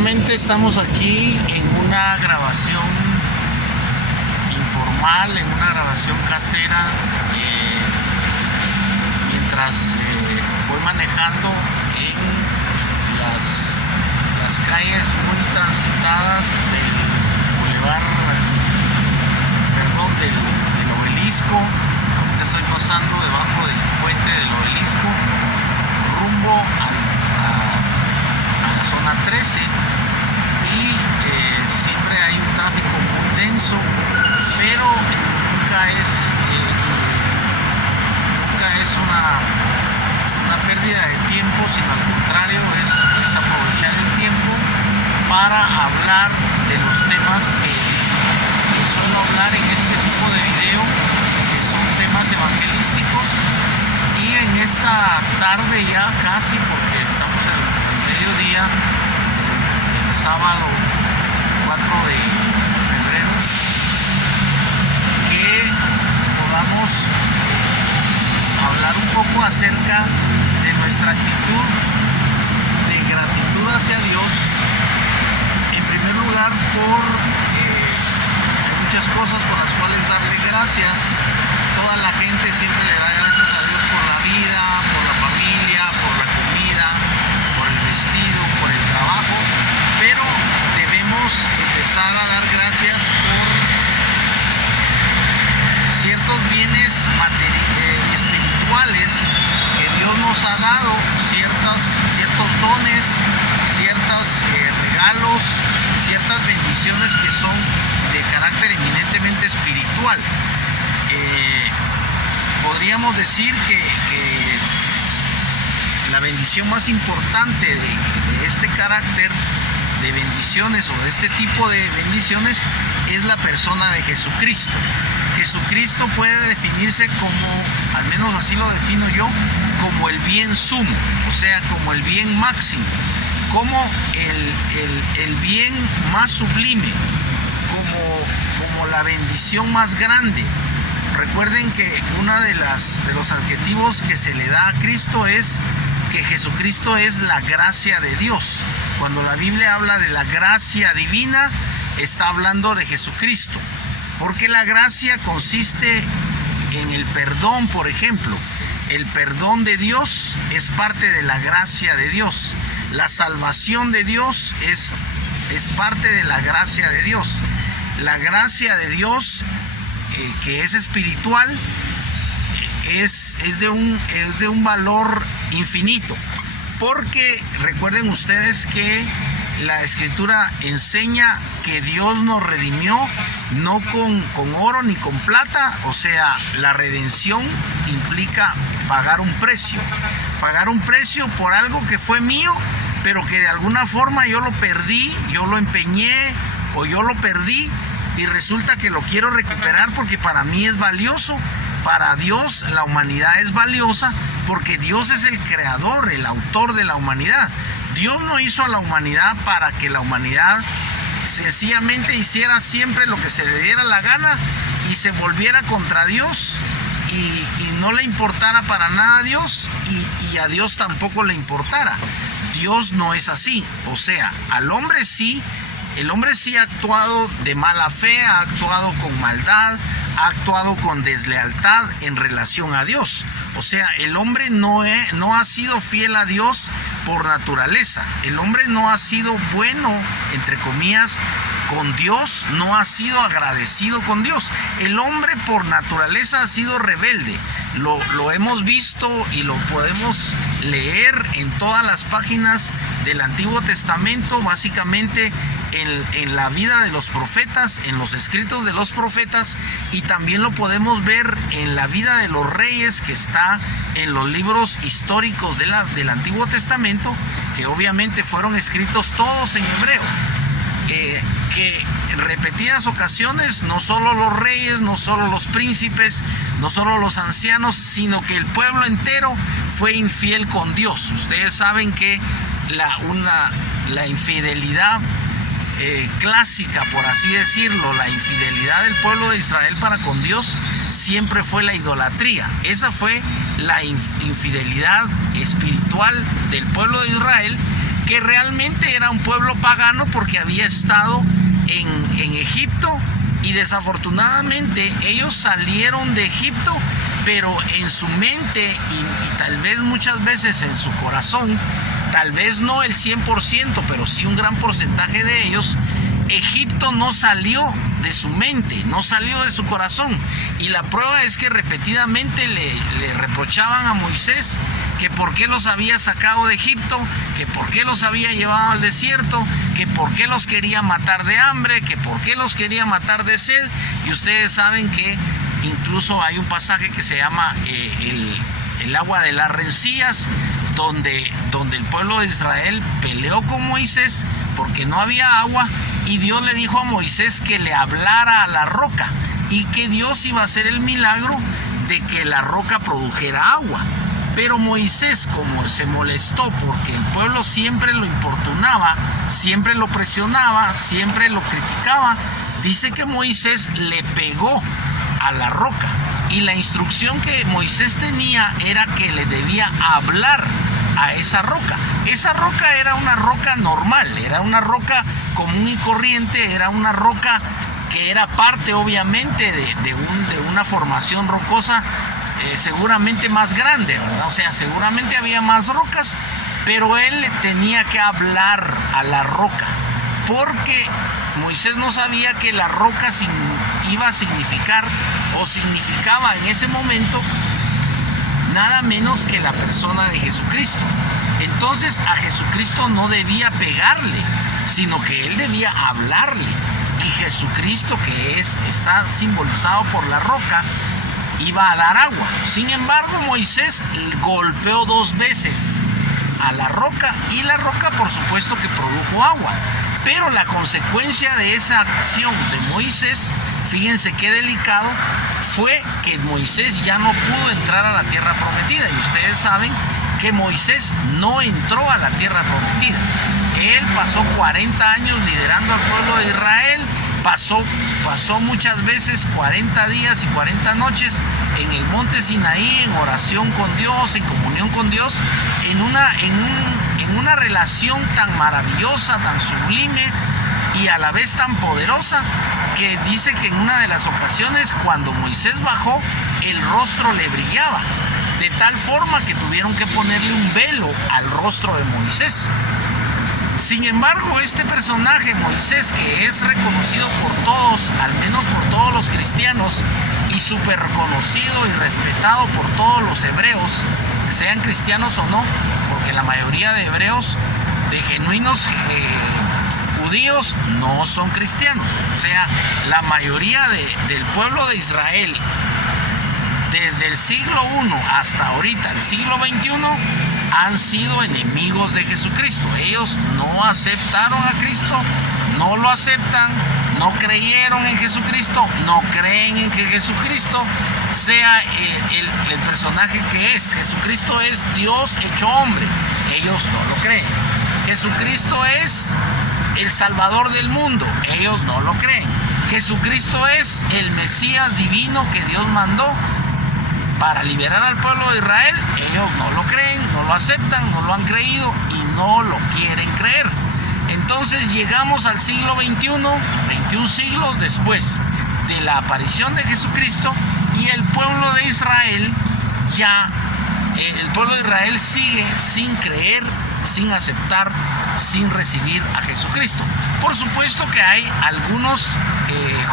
Nuevamente estamos aquí en una grabación informal, en una grabación casera, mientras voy manejando en las calles muy transitadas del bulevar, del Obelisco. Ahorita estoy pasando debajo del puente del Obelisco, rumbo a la zona 13, y siempre hay un tráfico muy denso, pero nunca es una pérdida de tiempo, sino al contrario, es aprovechar el tiempo para hablar de los temas que suelo hablar en este tipo de video, que son temas evangelísticos. Y en esta tarde ya casi, porque estamos en el mediodía, el sábado 4 de febrero, que podamos hablar un poco acerca de nuestra actitud de gratitud hacia Dios. En primer lugar, hay muchas cosas por las cuales darle gracias. Toda la gente siempre le da gracias a Dios por la vida, por la familia, por la comida, por el vestido, por el trabajo, pero debemos empezar a dar gracias por ciertos bienes espirituales que Dios nos ha dado, ciertos dones, ciertos regalos, ciertas bendiciones que son de carácter eminentemente espiritual. Podríamos decir que la bendición más importante de este carácter de bendiciones, o de este tipo de bendiciones, es la persona de Jesucristo. Jesucristo puede definirse como, al menos así lo defino yo, como el bien sumo, o sea, como el bien máximo, como el bien más sublime, como la bendición más grande. Recuerden que uno de los adjetivos que se le da a Cristo es que Jesucristo es la gracia de Dios. Cuando la Biblia habla de la gracia divina, está hablando de Jesucristo, porque la gracia consiste en el perdón. Por ejemplo, el perdón de Dios es parte de la gracia de Dios. La salvación de Dios es parte de la gracia de Dios. La gracia de Dios, que es espiritual, es de un valor infinito, porque recuerden ustedes que la Escritura enseña que Dios nos redimió no con oro ni con plata. O sea, la redención implica pagar un precio por algo que fue mío, pero que de alguna forma yo lo perdí, yo lo empeñé o yo lo perdí, y resulta que lo quiero recuperar porque para mí es valioso. Para Dios la humanidad es valiosa porque Dios es el creador, el autor de la humanidad. Dios no hizo a la humanidad para que la humanidad sencillamente hiciera siempre lo que se le diera la gana y se volviera contra Dios y no le importara para nada a Dios, y a Dios tampoco le importara. Dios no es así. O sea, el hombre sí ha actuado de mala fe, ha actuado con maldad, ha actuado con deslealtad en relación a Dios. O sea, el hombre no ha sido fiel a Dios por naturaleza. El hombre no ha sido bueno, entre comillas, con Dios, no ha sido agradecido con Dios. El hombre por naturaleza ha sido rebelde. Lo hemos visto y lo podemos leer en todas las páginas del Antiguo Testamento, básicamente en la vida de los profetas, en los escritos de los profetas, y también lo podemos ver en la vida de los reyes, que está en los libros históricos del Antiguo Testamento, que obviamente fueron escritos todos en hebreo. Que en repetidas ocasiones, no solo los reyes, no solo los príncipes, no solo los ancianos, sino que el pueblo entero fue infiel con Dios. Ustedes saben que la infidelidad clásica, por así decirlo, la infidelidad del pueblo de Israel para con Dios siempre fue la idolatría. Esa fue la infidelidad espiritual del pueblo de Israel, que realmente era un pueblo pagano porque había estado en Egipto, y desafortunadamente ellos salieron de Egipto, pero en su mente y tal vez muchas veces en su corazón, tal vez no el 100%, pero sí un gran porcentaje de ellos, Egipto no salió de su mente, no salió de su corazón. Y la prueba es que repetidamente le reprochaban a Moisés que por qué los había sacado de Egipto, que por qué los había llevado al desierto, que por qué los quería matar de hambre, que por qué los quería matar de sed. Y ustedes saben que incluso hay un pasaje que se llama el agua de las rencillas, donde el pueblo de Israel peleó con Moisés porque no había agua, y Dios le dijo a Moisés que le hablara a la roca, y que Dios iba a hacer el milagro de que la roca produjera agua. Pero Moisés, como se molestó porque el pueblo siempre lo importunaba, siempre lo presionaba, siempre lo criticaba, dice que Moisés le pegó a la roca. Y la instrucción que Moisés tenía era que le debía hablar a esa roca. Esa roca era una roca normal, era una roca común y corriente, era una roca que era parte obviamente de una formación rocosa seguramente más grande, ¿verdad? O sea, seguramente había más rocas, pero él le tenía que hablar a la roca, porque Moisés no sabía que la roca iba a significar o significaba en ese momento nada menos que la persona de Jesucristo. Entonces a Jesucristo no debía pegarle, sino que él debía hablarle. Y Jesucristo, que está simbolizado por la roca, iba a dar agua. Sin embargo, Moisés golpeó 2 veces a la roca, y la roca por supuesto que produjo agua. Pero la consecuencia de esa acción de Moisés, fíjense qué delicado, fue que Moisés ya no pudo entrar a la tierra prometida. Y ustedes saben que Moisés no entró a la tierra prometida. Él pasó 40 años liderando al pueblo de Israel, pasó muchas veces 40 días y 40 noches en el monte Sinaí, en oración con Dios, en comunión con Dios, en una relación tan maravillosa, tan sublime y a la vez tan poderosa, que dice que en una de las ocasiones cuando Moisés bajó, el rostro le brillaba, de tal forma que tuvieron que ponerle un velo al rostro de Moisés. Sin embargo, este personaje, Moisés, que es reconocido por todos, al menos por todos los cristianos, y súper reconocido y respetado por todos los hebreos, sean cristianos o no, porque la mayoría de hebreos, de genuinos judíos, no son cristianos. O sea, la mayoría del pueblo de Israel, desde el siglo I hasta ahorita, el siglo XXI, han sido enemigos de Jesucristo. Ellos no aceptaron a Cristo, no lo aceptan, no creyeron en Jesucristo, no creen en que Jesucristo sea el personaje que es. Jesucristo es Dios hecho hombre. Ellos no lo creen. Jesucristo es el Salvador del mundo. Ellos no lo creen. Jesucristo es el Mesías divino que Dios mandó para liberar al pueblo de Israel. Ellos no lo creen, no lo aceptan, no lo han creído y no lo quieren creer. Entonces llegamos al siglo XXI, 21 siglos después de la aparición de Jesucristo, y el pueblo de Israel sigue sin creer, sin aceptar, sin recibir a Jesucristo. Por supuesto que hay algunos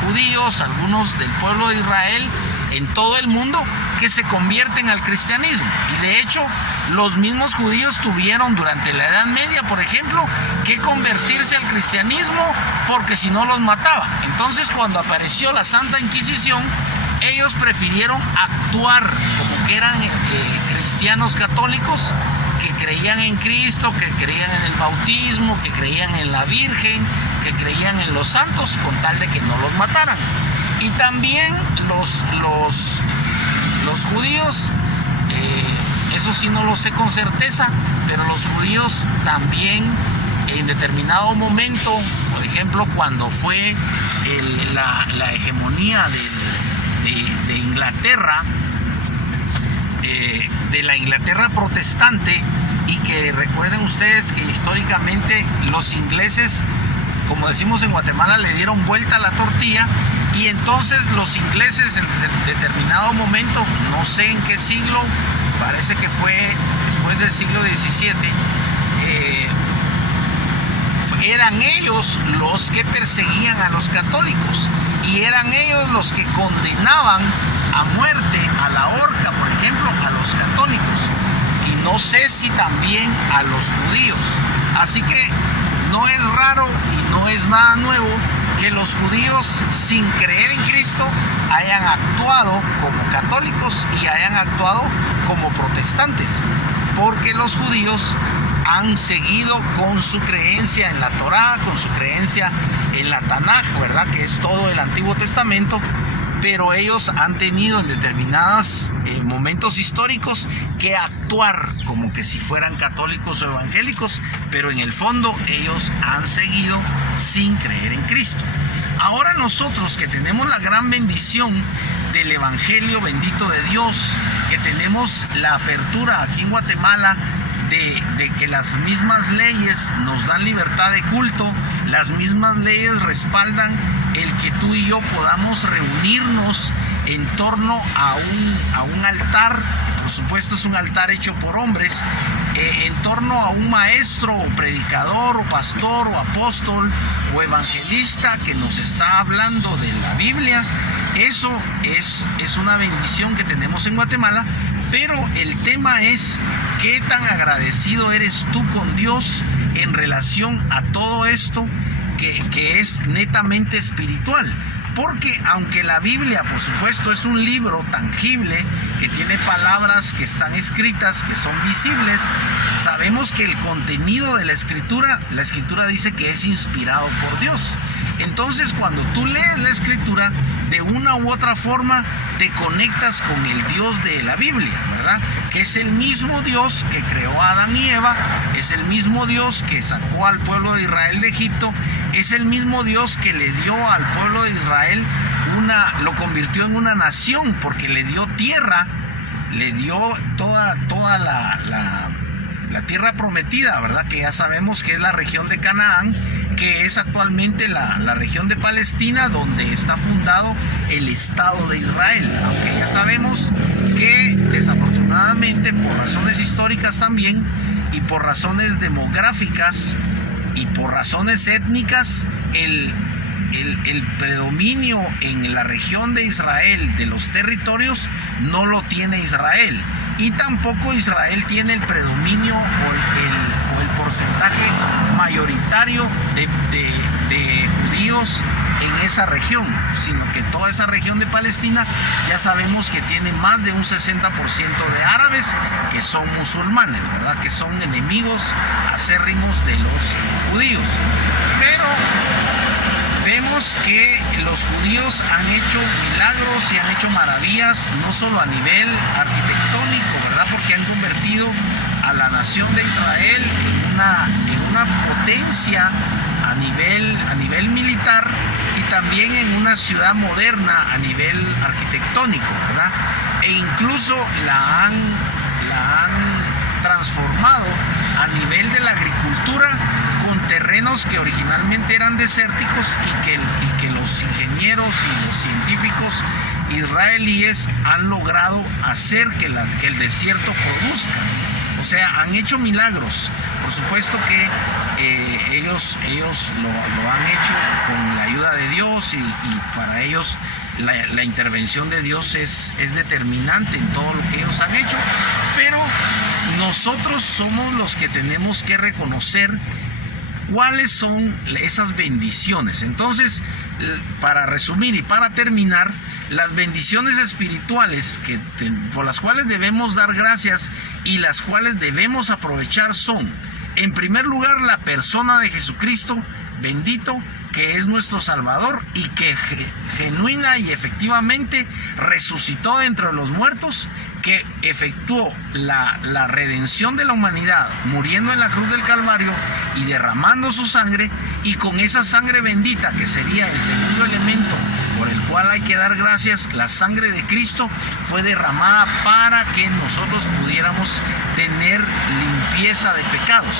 judíos, algunos del pueblo de Israel en todo el mundo que se convierten al cristianismo, y de hecho los mismos judíos tuvieron durante la Edad Media, por ejemplo, que convertirse al cristianismo porque si no los mataba. Entonces, cuando apareció la Santa Inquisición, ellos prefirieron actuar como que eran cristianos católicos, que creían en Cristo, que creían en el bautismo, que creían en la Virgen, que creían en los santos, con tal de que no los mataran. Y también los judíos, eso sí no lo sé con certeza, pero los judíos también en determinado momento, por ejemplo, cuando fue la hegemonía de Inglaterra, de la Inglaterra protestante, y que recuerden ustedes que históricamente los ingleses, como decimos en Guatemala, le dieron vuelta a la tortilla, y entonces los ingleses en determinado momento, no sé en qué siglo, parece que fue después del siglo XVII, eran ellos los que perseguían a los católicos, y eran ellos los que condenaban a muerte, a la horca, por ejemplo, a los católicos, y no sé si también a los judíos. Así que no es raro y no es nada nuevo que los judíos, sin creer en Cristo, hayan actuado como católicos y hayan actuado como protestantes, porque los judíos han seguido con su creencia en la Torá, con su creencia en la Tanaj, ¿verdad? Que es todo el Antiguo Testamento, pero ellos han tenido en determinados momentos históricos que actuar como que si fueran católicos o evangélicos, pero en el fondo ellos han seguido sin creer en Cristo. Ahora nosotros, que tenemos la gran bendición del Evangelio bendito de Dios, que tenemos la apertura aquí en Guatemala de que las mismas leyes nos dan libertad de culto, las mismas leyes respaldan el que tú y yo podamos reunirnos en torno a un altar. Por supuesto es un altar hecho por hombres, en torno a un maestro o predicador o pastor o apóstol o evangelista que nos está hablando de la Biblia. Eso es una bendición que tenemos en Guatemala, pero el tema es qué tan agradecido eres tú con Dios en relación a todo esto que es netamente espiritual. Porque aunque la Biblia, por supuesto, es un libro tangible, que tiene palabras que están escritas, que son visibles, sabemos que el contenido de la Escritura dice que es inspirado por Dios. Entonces, cuando tú lees la Escritura, de una u otra forma te conectas con el Dios de la Biblia, ¿verdad? Que es el mismo Dios que creó a Adán y Eva, es el mismo Dios que sacó al pueblo de Israel de Egipto, es el mismo Dios que le dio al pueblo de Israel lo convirtió en una nación, porque le dio tierra, le dio toda la tierra prometida, ¿verdad? Que ya sabemos que es la región de Canaán, que es actualmente la región de Palestina, donde está fundado el Estado de Israel. Aunque ya sabemos que desafortunadamente, por razones históricas también, y por razones demográficas, y por razones étnicas, el predominio en la región de Israel, de los territorios, no lo tiene Israel. Y tampoco Israel tiene el predominio o el porcentaje mayoritario de judíos en esa región, sino que toda esa región de Palestina ya sabemos que tiene más de un 60% de árabes que son musulmanes, ¿verdad? Que son enemigos acérrimos de los judíos. Pero vemos que los judíos han hecho milagros y han hecho maravillas, no solo a nivel arquitectónico, ¿verdad? Porque han convertido a la nación de Israel en una potencia a nivel militar, y también en una ciudad moderna a nivel arquitectónico, ¿verdad? E incluso la han transformado a nivel de la agricultura, con terrenos que originalmente eran desérticos y que los ingenieros y los científicos israelíes han logrado hacer que el desierto produzca. O sea, han hecho milagros. Por supuesto que ellos lo han hecho con la ayuda de Dios, y para ellos la intervención de Dios es determinante en todo lo que ellos han hecho. Pero nosotros somos los que tenemos que reconocer cuáles son esas bendiciones. Entonces, para resumir y para terminar, las bendiciones espirituales por las cuales debemos dar gracias y las cuales debemos aprovechar son, en primer lugar, la persona de Jesucristo bendito, que es nuestro Salvador y que genuina y efectivamente resucitó de entre los muertos, que efectuó la redención de la humanidad muriendo en la cruz del Calvario y derramando su sangre, y con esa sangre bendita, que sería el segundo elemento por el cual hay que dar gracias. La sangre de Cristo fue derramada para que nosotros pudiéramos tener limpieza de pecados.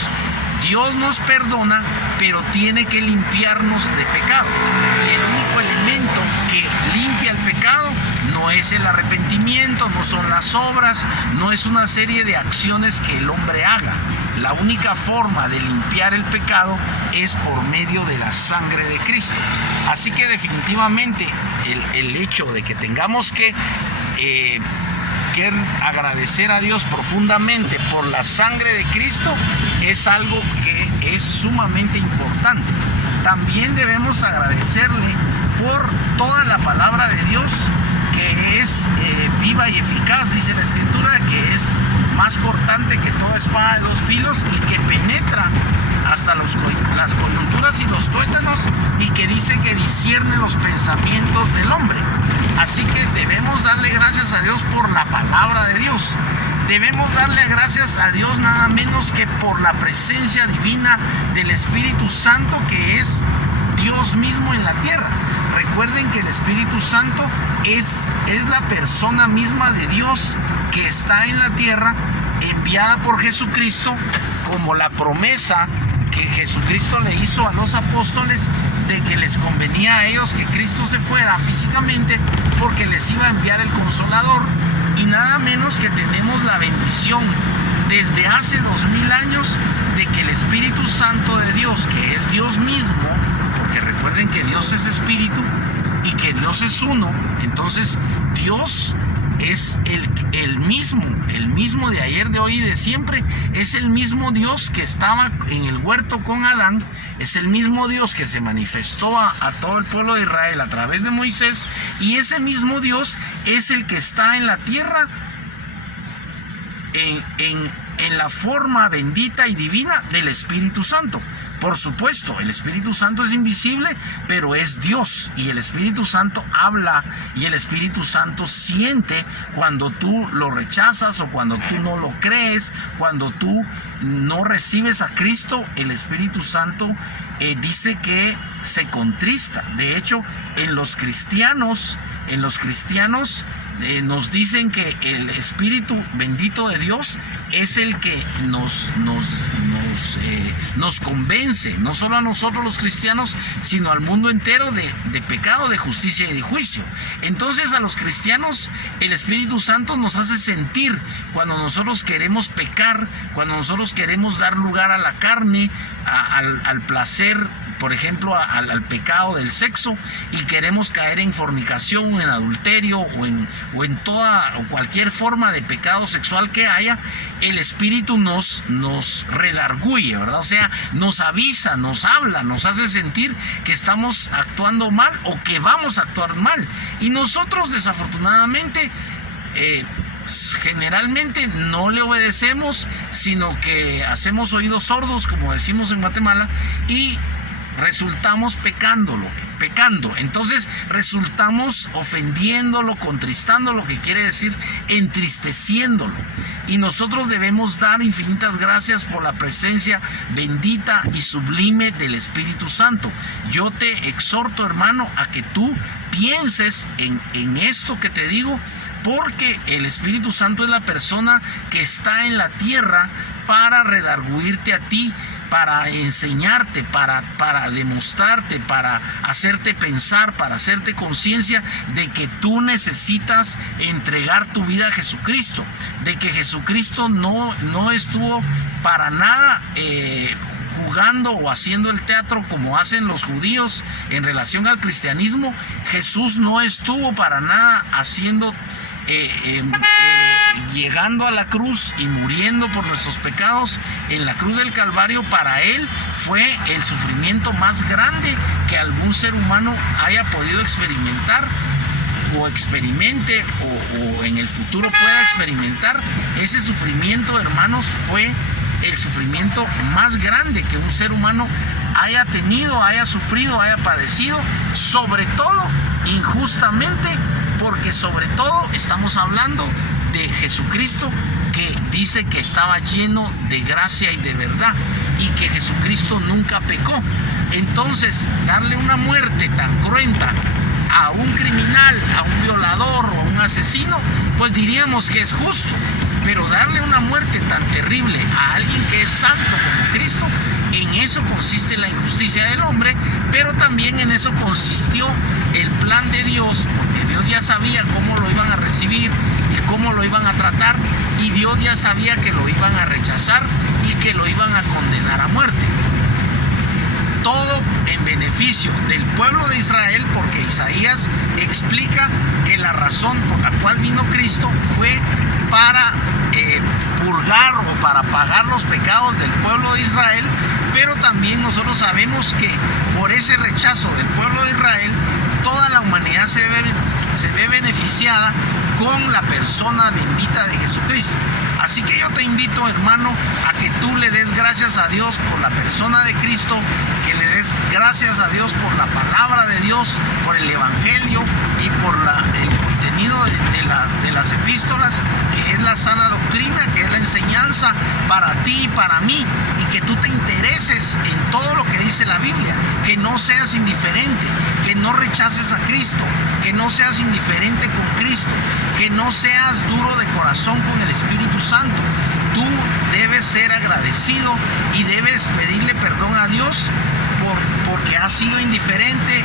Dios nos perdona, pero tiene que limpiarnos de pecado. El único elemento que limpia el pecado no es el arrepentimiento, no son las obras, no es una serie de acciones que el hombre haga. La única forma de limpiar el pecado es por medio de la sangre de Cristo. Así que definitivamente el hecho de que tengamos que agradecer a Dios profundamente por la sangre de Cristo es algo que es sumamente importante. También debemos agradecerle por toda la palabra de Dios, que es viva y eficaz, dice la Escritura, que es más cortante que toda espada de dos filos y que penetra hasta las coyunturas y los tuétanos, y que dice que discierne los pensamientos del hombre. Así que debemos darle gracias a Dios por la palabra de Dios. Debemos darle gracias a Dios nada menos que por la presencia divina del Espíritu Santo, que es Dios mismo en la tierra. Recuerden que el Espíritu Santo es la persona misma de Dios que está en la tierra, enviada por Jesucristo, como la promesa que Jesucristo le hizo a los apóstoles de que les convenía a ellos que Cristo se fuera físicamente porque les iba a enviar el Consolador. Y nada menos que tenemos la bendición desde hace 2000 años de que el Espíritu Santo de Dios, que es Dios mismo, porque recuerden que Dios es Espíritu y que Dios es uno, entonces Dios es el mismo de ayer, de hoy y de siempre. Es el mismo Dios que estaba en el huerto con Adán, es el mismo Dios que se manifestó a todo el pueblo de Israel a través de Moisés, y ese mismo Dios es el que está en la tierra en la forma bendita y divina del Espíritu Santo. Por supuesto, el Espíritu Santo es invisible, pero es Dios, y el Espíritu Santo habla y el Espíritu Santo siente cuando tú lo rechazas o cuando tú no lo crees, cuando tú no recibes a Cristo. El Espíritu Santo dice que se contrista. De hecho, en los cristianos nos dicen que el Espíritu bendito de Dios es el que nos convence, no solo a nosotros los cristianos, sino al mundo entero de pecado, de justicia y de juicio. Entonces a los cristianos el Espíritu Santo nos hace sentir cuando nosotros queremos pecar, cuando nosotros queremos dar lugar a la carne, al placer, por ejemplo, al pecado del sexo, y queremos caer en fornicación, en adulterio o en toda o cualquier forma de pecado sexual que haya. El Espíritu nos redarguye, ¿verdad? O sea, nos avisa, nos habla, nos hace sentir que estamos actuando mal o que vamos a actuar mal. Y nosotros, desafortunadamente, generalmente no le obedecemos, sino que hacemos oídos sordos, como decimos en Guatemala, y resultamos pecando. Entonces resultamos ofendiéndolo, contristándolo, que quiere decir entristeciéndolo. Y nosotros debemos dar infinitas gracias por la presencia bendita y sublime del Espíritu Santo. Yo te exhorto, hermano, a que tú pienses en esto que te digo, porque el Espíritu Santo es la persona que está en la tierra para redarguirte a ti, para enseñarte, para demostrarte, para hacerte pensar, para hacerte conciencia de que tú necesitas entregar tu vida a Jesucristo, de que Jesucristo no estuvo para nada jugando o haciendo el teatro como hacen los judíos en relación al cristianismo. Jesús no estuvo para nada haciendo llegando a la cruz y muriendo por nuestros pecados en la cruz del Calvario. Para él fue el sufrimiento más grande que algún ser humano haya podido experimentar o experimente o en el futuro pueda experimentar. Ese sufrimiento, hermanos, fue el sufrimiento más grande que un ser humano haya tenido, haya sufrido, haya padecido, sobre todo injustamente, porque sobre todo estamos hablando de Jesucristo, que dice que estaba lleno de gracia y de verdad, y que Jesucristo nunca pecó. Entonces, darle una muerte tan cruenta a un criminal, a un violador o a un asesino, pues diríamos que es justo. Pero darle una muerte tan terrible a alguien que es santo como Cristo, en eso consiste la injusticia del hombre, pero también en eso consistió el plan de Dios, porque Dios ya sabía cómo lo iban a recibir y cómo lo iban a tratar, y Dios ya sabía que lo iban a rechazar y que lo iban a condenar a muerte. Todo en beneficio del pueblo de Israel, porque Isaías explica que la razón por la cual vino Cristo fue para purgar o para pagar los pecados del pueblo de Israel, pero también nosotros sabemos que por ese rechazo del pueblo de Israel, toda la humanidad se ve beneficiada con la persona bendita de Jesucristo. Así que yo te invito, hermano, a que tú le des gracias a Dios por la persona de Cristo, que le des gracias a Dios por la palabra de Dios, por el Evangelio y por el contenido de las epístolas, que es la sana doctrina, que es la enseñanza para ti y para mí, y que tú te intereses en todo lo que dice la Biblia, que no seas indiferente, que no rechaces a Cristo, que no seas indiferente con Cristo, que no seas duro de corazón con el Espíritu Santo. Tú debes ser agradecido y debes pedirle perdón a Dios porque has sido indiferente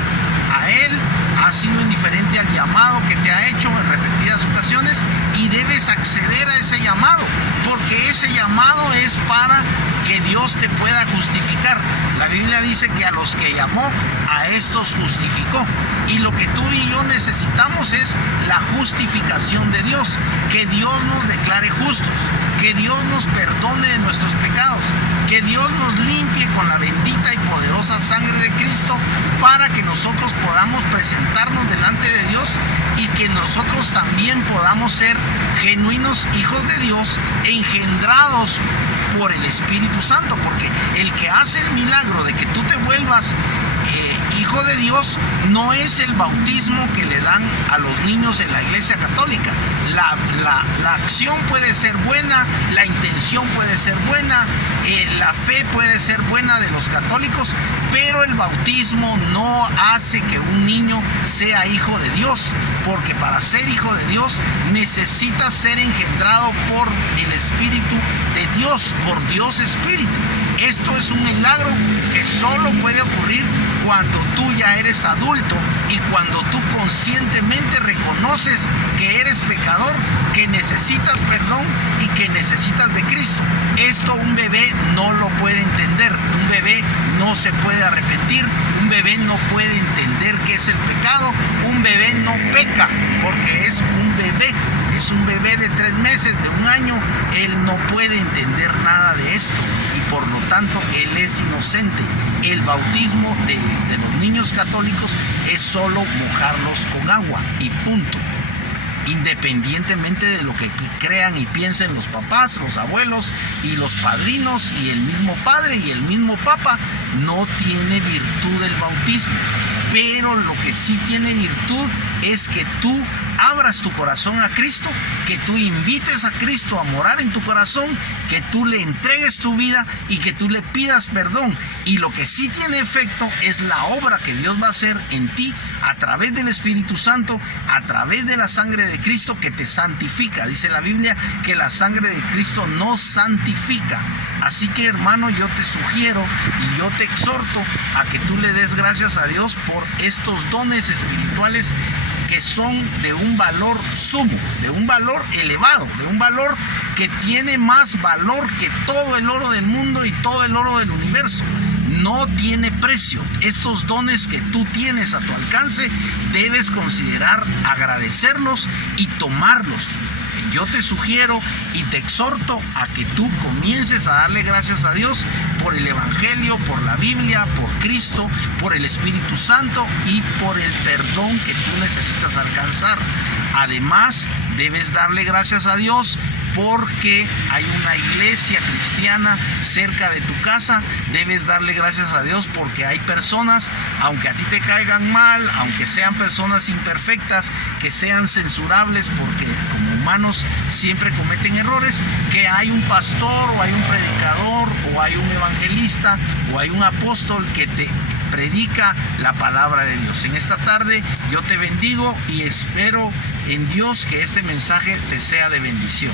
a Él, has sido indiferente al llamado que te ha hecho en repetidas ocasiones, y debes acceder a ese llamado, porque ese llamado es para que Dios te pueda justificar. La Biblia dice que a los que llamó, a estos justificó. Y lo que tú y yo necesitamos es la justificación de Dios, que Dios nos declare justos, que Dios nos perdone de nuestros pecados, que Dios nos limpie con la bendita y poderosa sangre de Cristo, para que nosotros podamos presentarnos delante de Dios y que nosotros también podamos ser genuinos hijos de Dios, engendrados por el Espíritu Santo, porque el que hace el milagro de que tú te vuelvas hijo de Dios no es el bautismo que le dan a los niños en la Iglesia Católica. La acción puede ser buena, la intención puede ser buena, la fe puede ser buena de los católicos, pero el bautismo no hace que un niño sea hijo de Dios, porque para ser hijo de Dios necesitas ser engendrado por el Espíritu de Dios, por Dios Espíritu. Esto es un milagro que solo puede ocurrir cuando tú ya eres adulto y cuando tú conscientemente reconoces que eres pecador, que necesitas perdón y que necesitas de Cristo. Esto un bebé no lo puede entender, un bebé no se puede arrepentir, un bebé no puede entender qué es el pecado, un bebé no peca porque es un bebé. Es un bebé de 3 meses, de 1 año, él no puede entender nada de esto y por lo tanto él es inocente. El bautismo de los niños católicos es solo mojarlos con agua y punto. Independientemente de lo que crean y piensen los papás, los abuelos y los padrinos y el mismo padre y el mismo papa, no tiene virtud el bautismo. Pero lo que sí tiene virtud es que tú abras tu corazón a Cristo, que tú invites a Cristo a morar en tu corazón, que tú le entregues tu vida y que tú le pidas perdón. Y lo que sí tiene efecto es la obra que Dios va a hacer en ti a través del Espíritu Santo, a través de la sangre de Cristo que te santifica. Dice la Biblia que la sangre de Cristo nos santifica. Así que, hermano, yo te sugiero y yo te exhorto a que tú le des gracias a Dios por estos dones espirituales que son de un valor sumo, de un valor elevado, de un valor que tiene más valor que todo el oro del mundo y todo el oro del universo. No tiene precio. Estos dones que tú tienes a tu alcance, debes considerar agradecerlos y tomarlos. Yo te sugiero y te exhorto a que tú comiences a darle gracias a Dios por el Evangelio, por la Biblia, por Cristo, por el Espíritu Santo y por el perdón que tú necesitas alcanzar. Además, debes darle gracias a Dios porque hay una iglesia cristiana cerca de tu casa. Debes darle gracias a Dios porque hay personas, aunque a ti te caigan mal, aunque sean personas imperfectas, que sean censurables porque como humanos siempre cometen errores, que hay un pastor o hay un predicador o hay un evangelista o hay un apóstol que te predica la palabra de Dios. En esta tarde yo te bendigo y espero en Dios que este mensaje te sea de bendición.